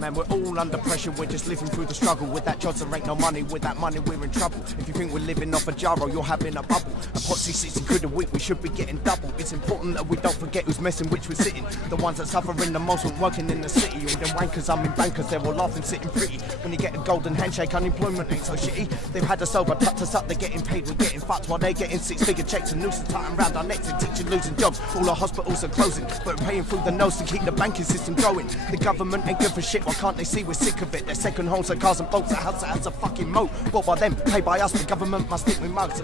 Man, we're all under pressure, we're just living through the struggle. With that jobs there ain't no money, with that money we're in trouble. If you think we're living off a gyro, you're having a bubble. A potsy 60 quid a week, we should be getting double. It's important that we don't forget who's messing which we're sitting. The ones that suffering the most when working in the city. All them wankers, I'm in bankers, they're all laughing, sitting pretty. When you get a golden handshake, unemployment ain't so shitty. They've had us over, tucked us up, they're getting paid, we're getting fucked. While they're getting six-figure checks and nooses tighten round our necks and teaching losing jobs. All our hospitals are closing, but we're paying through the nose to keep the banking system going. The government ain't good for shit, why can't they see we're sick of it? Their second homes are cars and boats, a house that has a fucking moat. Bought by them, paid by us, the government must stick with mugs.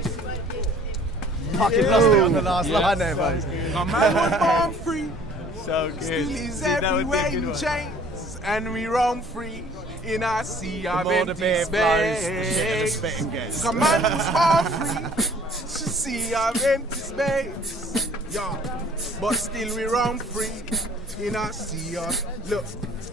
Fucking lost it on the last line there, boys. My man was born free. So good. Still is everywhere in chains, and we roam free in our sea of empty space. My man was born free, to sea of empty space. Yeah, but still we roam free in our sea of. Look,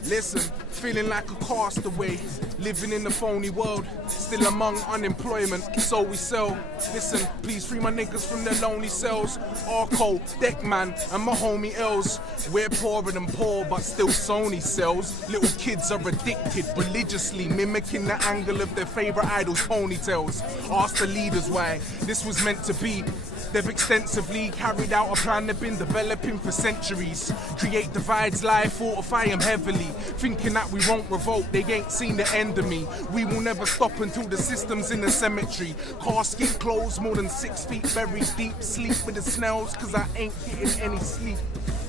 listen, feeling like a castaway, living in the phony world, still among unemployment, so we sell. Listen, please free my niggas from their lonely cells. Arco, Deckman, and my homie Els. We're poorer than poor, but still Sony sells. Little kids are addicted, religiously mimicking the angle of their favorite idol's ponytails. Ask the leaders why this was meant to be. They've extensively carried out a plan they've been developing for centuries. Create divides, lie, fortify them heavily. Thinking that we won't revolt, they ain't seen the end of me. We will never stop until the system's in the cemetery. Casket closed, more than 6 feet buried deep. Sleep with the snails, cause I ain't getting any sleep.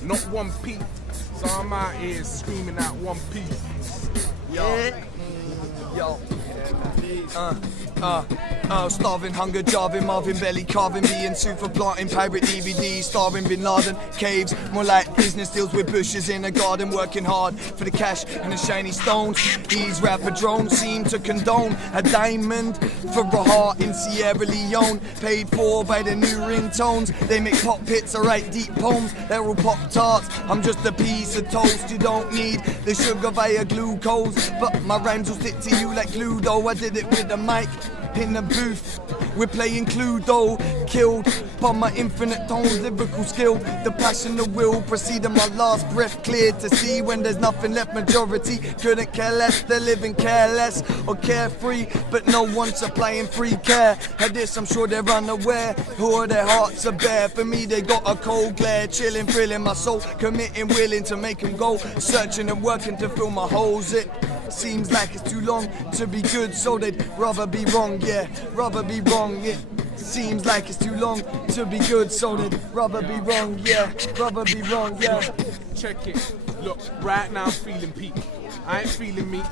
Not one peep. So I'm out here screaming out one peep. Yo. Yo. Starving, hunger, jarving, Marvin, belly carving, being super planting, pirate DVDs, starring Bin Laden, caves, more like business deals with bushes in a garden, working hard for the cash and the shiny stones. These rapper drones seem to condone a diamond for a heart in Sierra Leone, paid for by the new ringtones. They make pop hits, I write deep poems, they're all pop tarts. I'm just a piece of toast, you don't need the sugar via glucose, but my rhymes will stick to you like glue though. I did it with the mic in the booth, we're playing Cluedo. Killed by my infinite tones, lyrical skill, the passion, the will, proceeding my last breath cleared to see when there's nothing left. Majority couldn't care less, they're living careless or carefree, but no one's supplying free care. At this I'm sure they're unaware, who their hearts are bare. For me they got a cold glare, chilling, thrilling my soul, committing, willing to make them go, searching and working to fill my holes. It seems like it's too long to be good, so they'd rather be wrong, yeah, rather be wrong. It seems like it's too long to be good, so they'd rather be wrong, yeah, rather be wrong, yeah. Check it, look, right now I'm feeling peak. I ain't feeling meek,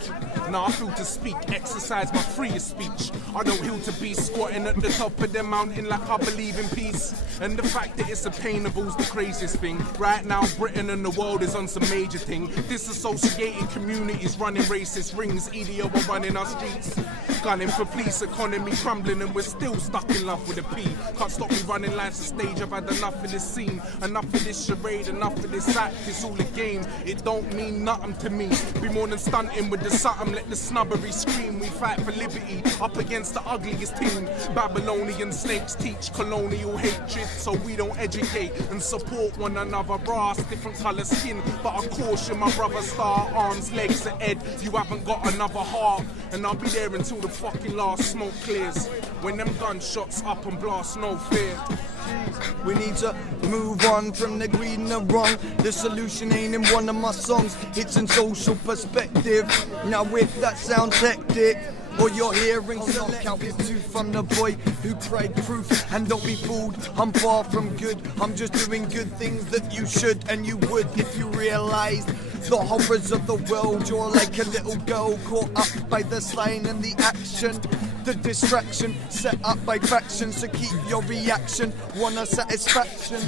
nah, I feel to speak, exercise my freest speech. I don't heal to be squatting at the top of the mountain like I believe in peace. And the fact that it's obtainable's the craziest thing. Right now Britain and the world is on some major thing. Disassociated communities running racist rings, EDO are running our streets. Gunning for police, economy crumbling, and we're still stuck in love with a P. Can't stop me running life's a stage, I've had enough of this scene. Enough of this charade, enough of this act, it's all a game. It don't mean nothing to me. Be more than stunting with the something, let the snubbery scream. We fight for liberty, up against the ugliest team. Babylonian snakes teach colonial hatred, so we don't educate and support one another. Brass, different colour skin, but I caution my brother, star, arms, legs and head. You haven't got another heart, and I'll be there until the fucking last smoke clears. When them gunshots up and blast, no fear. We need to move on from the greed and the wrong. The solution ain't in one of my songs, it's in social perspective. Now if that sounds hectic, or you're hearing knockout is too from the boy who cried proof. And don't be fooled, I'm far from good, I'm just doing good things that you should and you would if you realized the horrors of the world. You're like a little girl caught up by the sign and the action, the distraction set up by factions to keep your reaction. Want a satisfaction,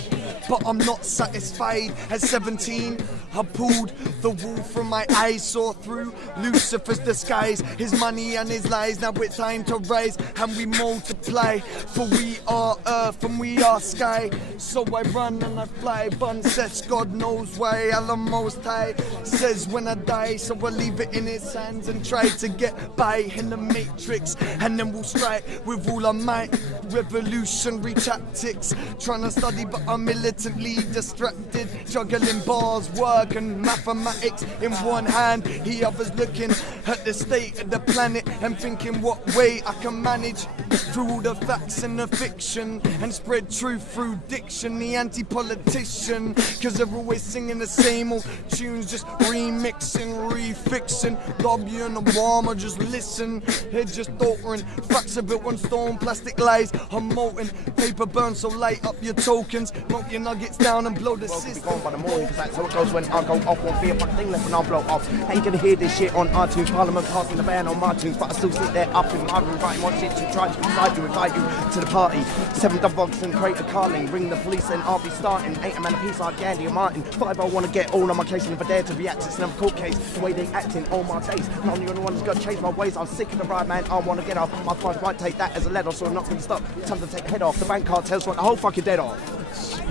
but I'm not satisfied. At 17, I pulled the wool from my eyes, saw through Lucifer's disguise, his money and his lies. Now it's time to rise and we multiply, for we are earth and we are sky. So I run and I fly, Bun says God knows why. Allah Most High says when I die, so I leave it in his hands and try to get by in the matrix and then we'll strike with all our might. Revolutionary tactics, trying to study but I'm militantly distracted, juggling bars, work and mathematics in one hand, the other's looking at the state of the planet and thinking what way I can manage through all the facts and the fiction and spread truth through diction. The anti-politician, cause they're always singing the same old tunes, just remixing, refixing. W and Obama, just listen, they're just altering facts are built on stone, plastic lies are molten, paper burns so light up your tokens, melt your nuggets down and blow the system. Be gone by the morning, cause that's how it goes when I go off. Won't be a fucking thing left when I blow off. Ain't gonna hear this shit on iTunes, Parliament passing the ban on my tunes, but I still sit there up in my room writing one shit to try to incite you, invite you to the party. 7 double box and crate of Carling, ring the police and I'll be starting. 8 a man a piece like Gandhi and Martin. 5 I wanna get all on my case and if I dare to react it's another court case. The way they acting on my taste, not the only one who's gonna change my ways. I'm sick of the ride, man, I wanna get off. My fight might take that as a letter, so I'm not gonna stop. Time to take head off. The bank cartels want the whole fucking dead off.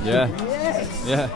Yeah. Yes. Yeah.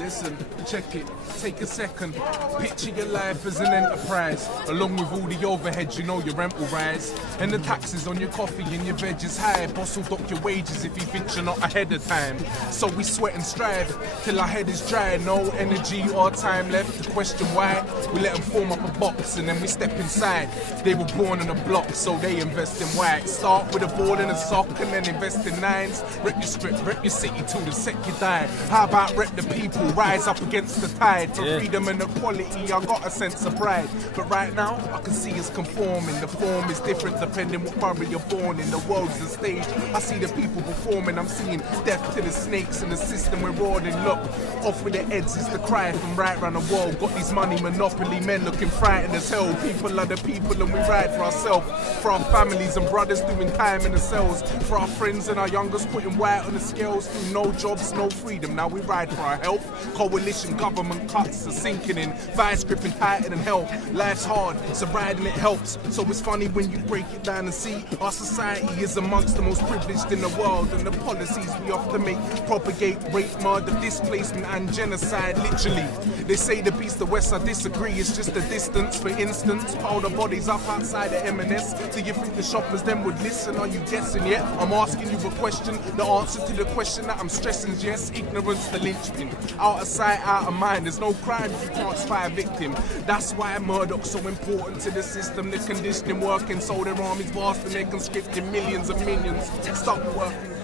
Listen, check it, take a second. Picture your life as an enterprise. Along with all the overheads, you know your rent will rise. And the taxes on your coffee and your veg is high. Boss will dock your wages if he thinks you're not ahead of time. So we sweat and strive till our head is dry. No energy or time left to question why. We let them form up a box and then we step inside. They were born in a block, so they invest in white. Start with a ball and a sock and then invest in nines. Rep your strip, rep your city till the sec you die. How about rep the people, rise up against the tide. For freedom and equality, I got a sense of pride. But right now, I can see us conforming. The form is different depending what borough you're born in. The world's a stage, I see the people performing. I'm seeing death to the snakes and the system we're roaring. Look, off with their heads is the cry from right round the world. Got these money monopoly men looking frightened as hell. People are the people and we ride for ourselves. For our families and brothers doing time in the cells. For our friends and our youngers putting white on the scales. Through no jobs, no freedom, now we ride for our health. Coalition government cuts are sinking in. Vice gripping tighter than hell. Life's hard, so riding it helps. So it's funny when you break it down and see our society is amongst the most privileged in the world. And the policies we often make propagate rape, murder, displacement and genocide. Literally, they say the beast of West, I disagree. It's just a distance. For instance, pile the bodies up outside the M&S. Do you think the shoppers then would listen? Are you guessing yet? I'm asking you a question. The answer to the question that I'm stressing is yes. Ignorance, the linchpin. Out of sight, out of mind. There's no crime if you can't spy a victim. That's why Murdoch's so important to the system. The conditioning working so their army's vast and they're conscripting millions and millions. Stop working.